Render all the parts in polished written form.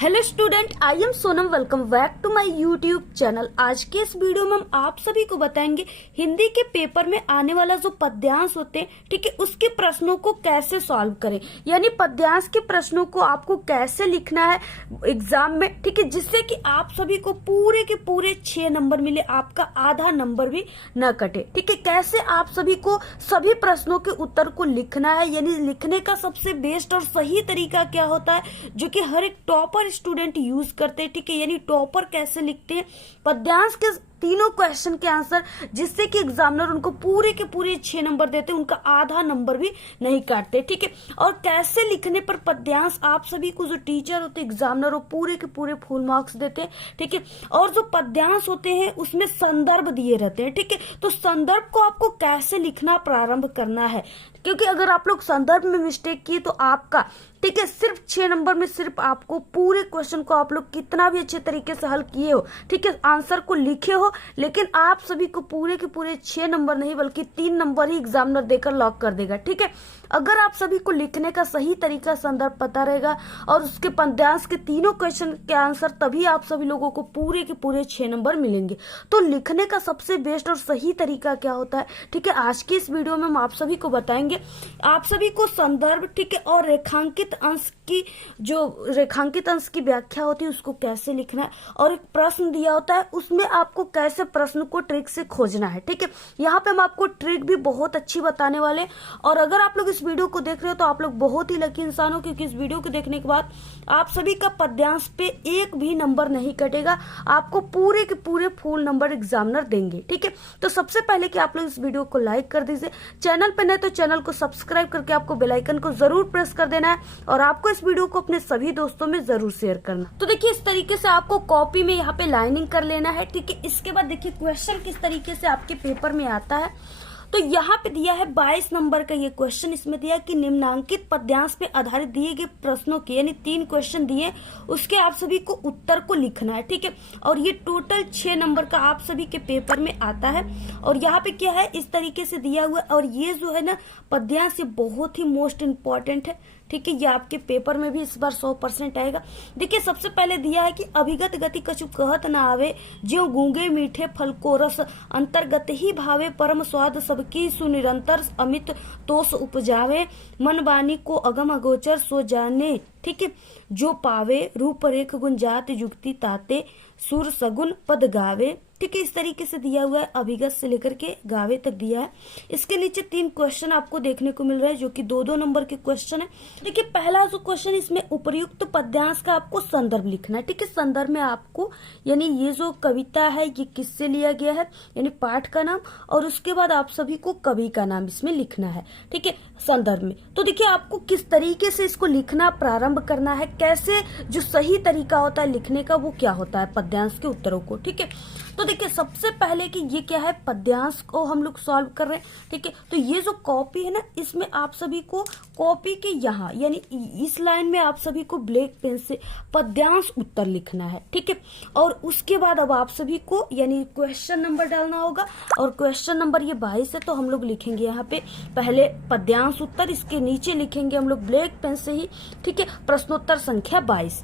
Hello student, I am Sonam. Welcome back to my YouTube channel. आज के इस video में हम आप सभी को बताएंगे हिंदी के पेपर में आने वाला जो पद्यांश होते हैं, ठीक है, उसके प्रश्नों को कैसे सॉल्व करें, यानी पद्यांश के प्रश्नों को आपको कैसे लिखना है एग्जाम में, ठीक है, जिससे कि आप सभी को पूरे के पूरे 6 नंबर मिले, आपका आधा नंबर भी न कटे। ठीक है, कैसे आप सभी को सभी प्रश्नों के उत्तर को लिखना है, यानी लिखने का सबसे बेस्ट और सही तरीका क्या होता है जो कि हर एक टॉपर स्टूडेंट यूज करते हैं। ठीक है, यानी टॉपर कैसे लिखते हैं पद्यांश के तीनों क्वेश्चन के आंसर, जिससे कि एग्जामिनर उनको पूरे के पूरे 6 नंबर देते हैं, उनका आधा नंबर भी नहीं काटते। ठीक है, और कैसे लिखने पर पद्यांश आप सभी को जो टीचर होते हैं, एग्जामिनर, वो पूरे के पूरे फुल मार्क्स देते हैं। ठीक है, और जो पद्यांश होते हैं उसमें संदर्भ दिए रहते हैं। ठीक है, तो संदर्भ को आपको कैसे लिखना प्रारंभ करना है, क्योंकि अगर आप लोग संदर्भ में मिस्टेक किए तो आपका, ठीक है, सिर्फ 6 नंबर में सिर्फ आपको पूरे क्वेश्चन को आप लोग कितना भी अच्छे तरीके से हल किए हो, ठीक है, आंसर को लिखे हो, लेकिन आप सभी को पूरे के पूरे 6 नंबर नहीं बल्कि 3 नंबर ही एग्जामिनर देकर लॉक कर देगा। ठीक है, अगर आप सभी को लिखने का सही तरीका संदर्भ पता रहेगा और उसके पद्यांश के तीनों क्वेश्चन के आंसर, तभी आप सभी लोगों को पूरे के पूरे 6 नंबर मिलेंगे। तो लिखने का सबसे बेस्ट और सही तरीका क्या होता है, ठीक है, आज की इस वीडियो में हम आप सभी को बताएंगे। आप सभी को संदर्भ, ठीक है, और रेखांकित अंश की, जो रेखांकित अंश की व्याख्या होती है उसको कैसे लिखना है, और एक प्रश्न दिया होता है उसमें आपको कैसे प्रश्न को ट्रिक से खोजना है। ठीक है, यहाँ पे हम आपको ट्रिक भी बहुत अच्छी बताने वाले हैं। और अगर आप लोग इस वीडियो को देख रहे हो तो आप लोग बहुत ही लकी इंसान हो, क्योंकि इस वीडियो को देखने के बाद आप सभी का पद्यांश पे एक भी नंबर नहीं कटेगा, आपको पूरे के पूरे फुल नंबर एग्जामिनर देंगे। ठीक है, तो सबसे पहले कि आप लोग इस वीडियो को लाइक कर दीजिए, चैनल पे नए तो चैनल को सब्सक्राइब करके आपको बेल आइकन को जरूर प्रेस कर देना है, और आपको इस वीडियो को अपने सभी दोस्तों में जरूर शेयर करना। तो देखिए, इस तरीके से आपको कॉपी में यहाँ पे लाइनिंग कर लेना है। ठीक है, इसके बाद देखिए क्वेश्चन किस तरीके से आपके पेपर में आता है। तो यहाँ पे दिया है 22 नंबर का ये क्वेश्चन। इसमें दिया कि निम्नांकित पद्यांश पे आधारित दिए गए प्रश्नों के, यानी 3 क्वेश्चन दिए, उसके आप सभी को उत्तर को लिखना है। ठीक है, और ये टोटल 6 नंबर का आप सभी के पेपर में आता है। और यहाँ पे क्या है, इस तरीके से दिया हुआ है, और ये जो है ना पद्यांश, ये बहुत ही मोस्ट इंपॉर्टेंट है। ठीक है, ये आपके पेपर में भी इस बार 100% आएगा। देखिए, सबसे पहले दिया है कि अभिगत गति कछु कहत न आवे, ज्यों गूंगे मीठे फल को रस, अंतर्गत ही भावे परम स्वाद सबकी सुनिरंतर अमित तोष उपजावे, मन वाणी को अगम अगोचर सो जाने। ठीक है, जो पावे रूप रेख गुण जात युक्ति ताते, सुर सगुन पद गावे। ठीक है, इस तरीके से दिया हुआ है, अभिगत से लेकर के गावे तक दिया है। इसके नीचे 3 क्वेश्चन आपको देखने को मिल रहा है, जो कि 2-2 नंबर के क्वेश्चन है। देखिए, पहला जो क्वेश्चन, इसमें उपर्युक्त पद्यांश का आपको संदर्भ लिखना है। ठीक है, संदर्भ में आपको, यानी ये जो कविता है ये किससे लिया गया है, यानी पाठ का नाम, और उसके बाद आप सभी को कवि का नाम इसमें लिखना है। ठीक है, संदर्भ में। तो देखिए, आपको किस तरीके से इसको लिखना प्रारंभ करना है, कैसे जो सही तरीका होता है लिखने का वो क्या होता है पद्यांश के उत्तरों को। ठीक है, तो देखिए, सबसे पहले कि ये क्या है, पद्यांश को हम लोग सॉल्व कर रहे हैं। ठीक है, तो ये जो कॉपी है ना, इसमें आप सभी को कॉपी के यहाँ, यानी इस लाइन में आप सभी को ब्लैक पेन से पद्यांश उत्तर लिखना है। ठीक है, और उसके बाद अब आप सभी को, यानी क्वेश्चन नंबर डालना होगा, और क्वेश्चन नंबर ये 22 है, तो हम लोग लिखेंगे यहाँ पे पहले पद्यांश उत्तर, इसके नीचे लिखेंगे हम लोग ब्लैक पेन से ही, ठीक है, प्रश्नोत्तर संख्या 22।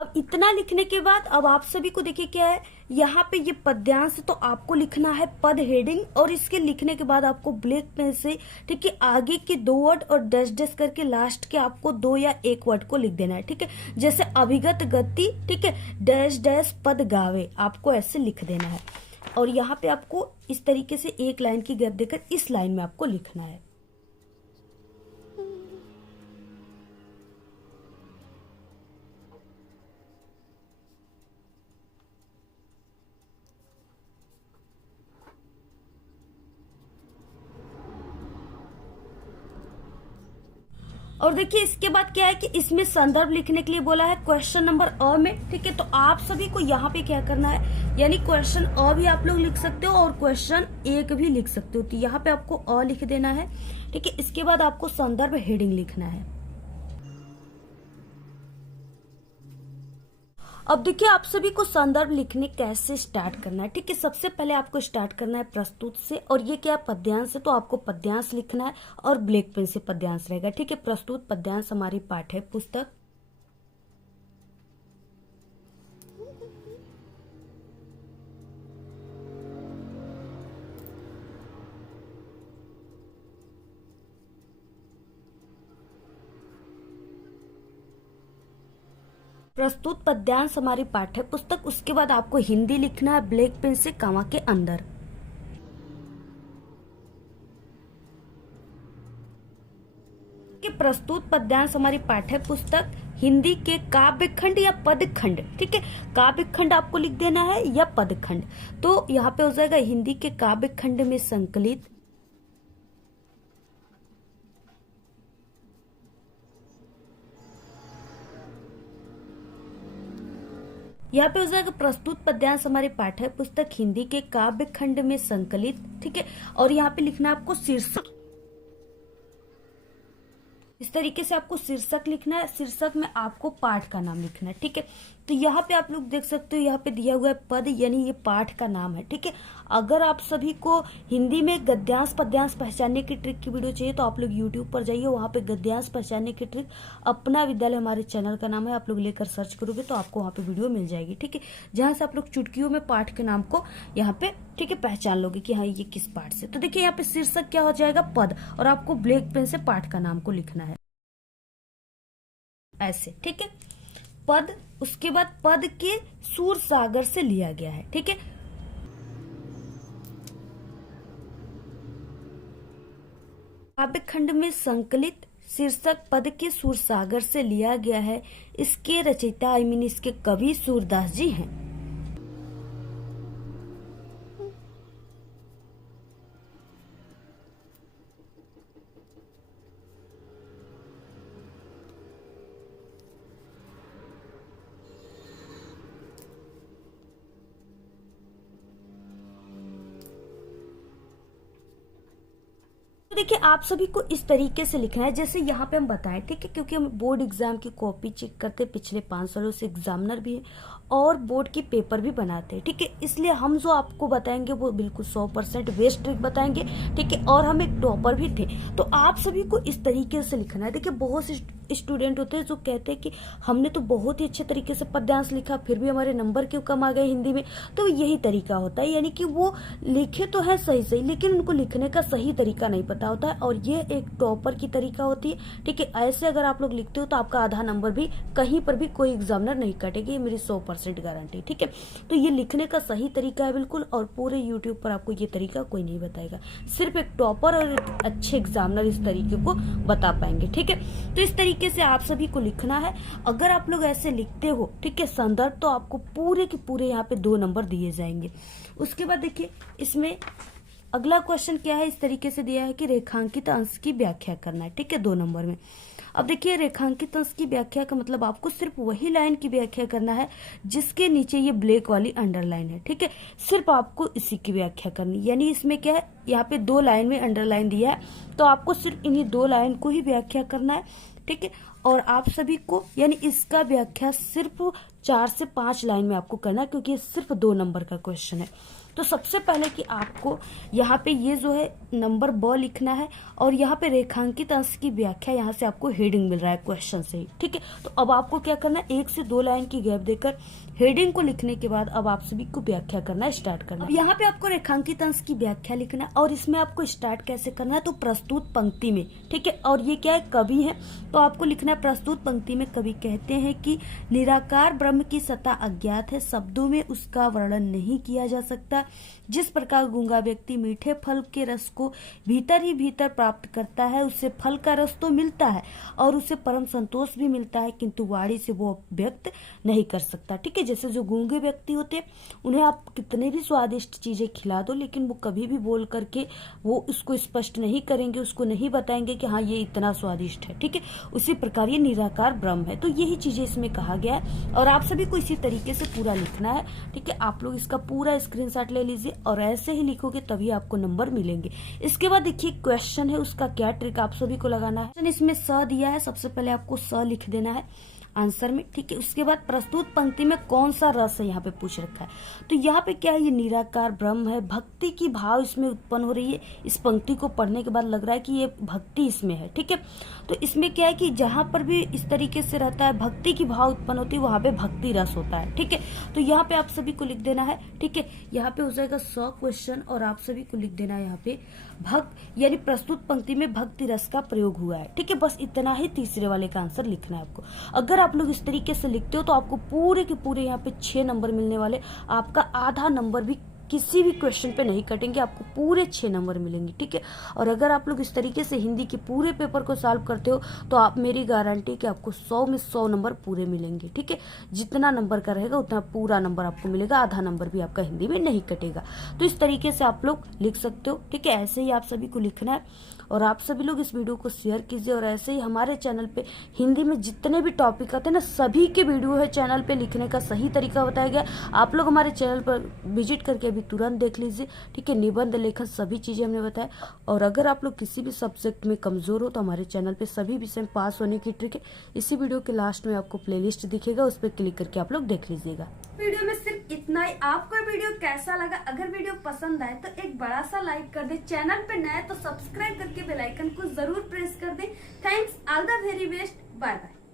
अब इतना लिखने के बाद अब आप सभी को देखिए क्या है, यहाँ पे ये पद्यांश, तो आपको लिखना है पद हेडिंग, और इसके लिखने के बाद आपको ब्लैक पेन से, ठीक है, आगे के 2 वर्ड और डैश डैश करके लास्ट के आपको 2 या 1 वर्ड को लिख देना है। ठीक है, जैसे अभिगत गति, ठीक है, डैश डैश पद गावे, आपको ऐसे लिख देना है। और यहाँ पे आपको इस तरीके से 1 लाइन की गैप देकर इस लाइन में आपको लिखना है। और देखिए, इसके बाद क्या है कि इसमें संदर्भ लिखने के लिए बोला है क्वेश्चन नंबर अ में। ठीक है, तो आप सभी को यहाँ पे क्या करना है, यानी क्वेश्चन अ भी आप लोग लिख सकते हो और क्वेश्चन 1 भी लिख सकते हो। तो यहाँ पे आपको अ लिख देना है। ठीक है, इसके बाद आपको संदर्भ हेडिंग लिखना है। अब देखिए आप सभी को संदर्भ लिखने कैसे स्टार्ट करना है। ठीक है, सबसे पहले आपको स्टार्ट करना है प्रस्तुत से, और ये क्या है, पद्यांश है, तो आपको पद्यांश लिखना है और ब्लैक पेन से पद्यांश रहेगा। ठीक है, प्रस्तुत पद्यांश हमारी पाठ्य पुस्तक। प्रस्तुत पद्यांश हमारी पाठ्य पुस्तक। उसके बाद आपको हिंदी लिखना है ब्लैक पेन से कॉमा के अंदर। कि प्रस्तुत पद्यांश हमारी पाठ्य पुस्तक हिंदी के काव्य खंड या पद खंड। ठीक है, काव्य खंड आपको लिख देना है या पद खंड, तो यहाँ पे हो जाएगा हिंदी के काव्य खंड में संकलित। यहाँ पे हो जाएगा प्रस्तुत पद्यांश हमारी पाठ्य पुस्तक हिंदी के काव्य खंड में संकलित। ठीक है, और यहाँ पे लिखना आपको शीर्षक। इस तरीके से आपको शीर्षक लिखना है। शीर्षक में आपको पाठ का नाम लिखना है। ठीक है, तो यहाँ पे आप लोग देख सकते हो, यहाँ पे दिया हुआ है पद, यानी ये पाठ का नाम है। ठीक है, अगर आप सभी को हिंदी में गद्यांश पद्यांश पहचानने की ट्रिक की वीडियो चाहिए तो आप लोग यूट्यूब पर जाइए, वहाँ पे गद्यांश पहचानने की ट्रिक अपना विद्यालय हमारे चैनल का नाम है, आप लोग लेकर सर्च करोगे तो आपको वहाँ पे वीडियो मिल जाएगी। ठीक है, जहाँ से आप लोग चुटकियों में पाठ के नाम को यहाँ पे ठीक है पहचान लोगे कि हाँ ये किस पाठ से। तो देखिए यहाँ पे शीर्षक क्या हो जाएगा, पद, और आपको ब्लैक पेन से पाठ का नाम को लिखना है ऐसे। ठीक है, पद, उसके बाद पद के सूर सागर से लिया गया है। ठीक है, काव्य खंड में संकलित शीर्षक पद के सूर सागर से लिया गया है। इसके रचयिता आई मीन इसके कवि सूरदास जी हैं। देखिए आप सभी को इस तरीके से लिखना है जैसे यहाँ पे हम बताएं। ठीक है, क्योंकि हम बोर्ड एग्जाम की कॉपी चेक करते, पिछले 5 सालों से एग्जामिनर भी है और बोर्ड की पेपर भी बनाते हैं। ठीक है, इसलिए हम जो आपको बताएंगे वो बिल्कुल 100% बेस्ट ट्रिक बताएंगे। ठीक है, और हम एक टॉपर भी थे, तो आप सभी को इस तरीके से लिखना है। देखिए बहुत से स्टूडेंट होते हैं जो कहते हैं कि हमने तो बहुत ही अच्छे तरीके से पद्यांश लिखा, फिर भी हमारे नंबर क्यों कम आ गए हिंदी में। तो यही तरीका होता है, यानी कि वो लिखे तो है सही सही, लेकिन उनको लिखने का सही तरीका नहीं पता होता है, और ये एक टॉपर की तरीका होती है। ठीक है, ऐसे अगर आप लोग लिखते हो तो आपका आधा नंबर भी कहीं पर भी कोई एग्जामिनर नहीं काटेगी, ये मेरी 100% गारंटी। ठीक है, तो ये लिखने का सही तरीका है बिल्कुल, और पूरे यूट्यूब पर आपको ये तरीका कोई नहीं बताएगा, सिर्फ एक टॉपर और एक अच्छे एग्जामिनर इस तरीके को बता पाएंगे। ठीक है, तो इस तरीके से आप सभी को लिखना है। अगर आप लोग ऐसे लिखते हो, ठीक है, संदर्भ, तो आपको पूरे के पूरे यहाँ पे 2 नंबर दिए जाएंगे। उसके बाद देखिए इसमें अगला क्वेश्चन क्या है, इस तरीके से दिया है कि रेखांकित अंश की व्याख्या करना है। ठीक है, 2 नंबर में। अब देखिए रेखांकित अंश की व्याख्या का मतलब आपको सिर्फ वही लाइन की व्याख्या करना है जिसके नीचे ये ब्लैक वाली अंडरलाइन है। ठीक है, सिर्फ आपको इसी की व्याख्या करनी, यानी इसमें क्या है, यहाँ पे 2 लाइन में अंडरलाइन दिया है, तो आपको सिर्फ इन्हीं 2 लाइन को ही व्याख्या करना है। ठीक है, और आप सभी को यानी इसका व्याख्या सिर्फ 4 से 5 लाइन में आपको करना है, क्योंकि ये सिर्फ 2 नंबर का क्वेश्चन है। तो सबसे पहले कि आपको यहाँ पे ये जो है नंबर ब लिखना है, और यहाँ पे रेखांकित अंश की व्याख्या यहाँ से आपको हेडिंग मिल रहा है क्वेश्चन से ही। ठीक है, तो अब आपको क्या करना है, 1 से 2 लाइन की गैप देकर हेडिंग को लिखने के बाद अब आप सभी को व्याख्या करना स्टार्ट करना है। यहाँ पे आपको रेखांकित अंश की व्याख्या लिखना है, और इसमें आपको स्टार्ट कैसे करना है, तो प्रस्तुत पंक्ति में। ठीक है, और ये क्या है, कवि है, तो आपको लिखना है प्रस्तुत पंक्ति में कवि कहते हैं कि निराकार ब्रह्म की सत्ता अज्ञात है, शब्दों में उसका वर्णन नहीं किया जा सकता। जिस प्रकार गूंगा व्यक्ति मीठे फल के रस को भीतर ही भीतर प्राप्त करता है, उससे फल का रस तो मिलता है और उसे परम संतोष भी मिलता है, किंतु वाणी से वो व्यक्त नहीं कर सकता। ठीक है, जैसे जो गूंगे व्यक्ति होते हैं उन्हें आप कितने भी स्वादिष्ट चीजें खिला दो, लेकिन वो कभी भी बोल करके वो उसको स्पष्ट नहीं करेंगे, उसको नहीं बताएंगे कि हाँ ये इतना स्वादिष्ट है। ठीक है, उसी प्रकार ये निराकार ब्रह्म है। तो यही चीजें इसमें कहा गया है, और आप सभी को इसी तरीके से पूरा लिखना है। ठीक है, आप लोग इसका पूरा स्क्रीनशॉट ले लीजिए, और ऐसे ही लिखोगे तभी आपको नंबर मिलेंगे। इसके बाद देखिए क्वेश्चन है, उसका क्या ट्रिक आप सभी को लगाना है। इसमें स दिया है, सबसे पहले आपको स लिख देना है। आंसर में, ठीक है। उसके बाद प्रस्तुत पंक्ति में कौन सा रस है यहाँ पे पूछ रखा है। तो यहाँ पे क्या है, ये निराकार ब्रह्म है, भक्ति की भाव इसमें उत्पन्न हो रही है। इस पंक्ति को पढ़ने के बाद लग रहा है कि ये भक्ति इसमें है, ठीक है। तो इसमें क्या है कि जहां पर भी इस तरीके से रहता है, भक्ति की भाव उत्पन्न होती है, वहां पे भक्ति रस होता है, ठीक है। तो यहाँ पे आप सभी को लिख देना है, ठीक है। यहाँ पे हो जाएगा 100 क्वेश्चन और आप सभी को लिख देना है यहाँ पे भक्त यानी प्रस्तुत पंक्ति में भक्ति रस का प्रयोग हुआ है, ठीक है। बस इतना ही तीसरे वाले का आंसर लिखना है आपको। अगर आप लोग इस तरीके से लिखते हो तो आपको पूरे के पूरे यहाँ पे 6 नंबर मिलने वाले। आपका आधा नंबर भी किसी भी क्वेश्चन पे नहीं कटेंगे, आपको पूरे 6 नंबर मिलेंगे, ठीक है। और अगर आप लोग इस तरीके से हिंदी के पूरे पेपर को सॉल्व करते हो तो आप, मेरी गारंटी है कि आपको 100 में 100 नंबर पूरे मिलेंगे, ठीक है। जितना नंबर का रहेगा उतना पूरा नंबर आपको मिलेगा, आधा नंबर भी आपका हिंदी में नहीं कटेगा। तो इस तरीके से आप लोग लिख सकते हो, ठीक है। ऐसे ही आप सभी को लिखना है और आप सभी लोग इस वीडियो को शेयर कीजिए। और ऐसे ही हमारे चैनल पे हिंदी में जितने भी टॉपिक आते हैं ना, सभी के वीडियो है चैनल पे, लिखने का सही तरीका बताया गया। आप लोग हमारे चैनल पर विजिट करके अभी तुरंत देख लीजिए, ठीक है। निबंध, लेखन, सभी चीजें हमने बताया। और अगर आप लोग किसी भी सब्जेक्ट में कमजोर हो तो हमारे चैनल पे सभी विषय में पास होने की ट्रिक है। इसी वीडियो के लास्ट में आपको प्लेलिस्ट दिखेगा, उस पर क्लिक करके आप लोग देख लीजिएगा। वीडियो में सिर्फ इतना ही। आपको वीडियो कैसा लगा? अगर वीडियो पसंद आए तो एक बड़ा सा लाइक कर दे। चैनल पे नए तो सब्सक्राइब करके बेल आइकन को जरूर प्रेस कर दे। Thanks, all the very best, bye bye.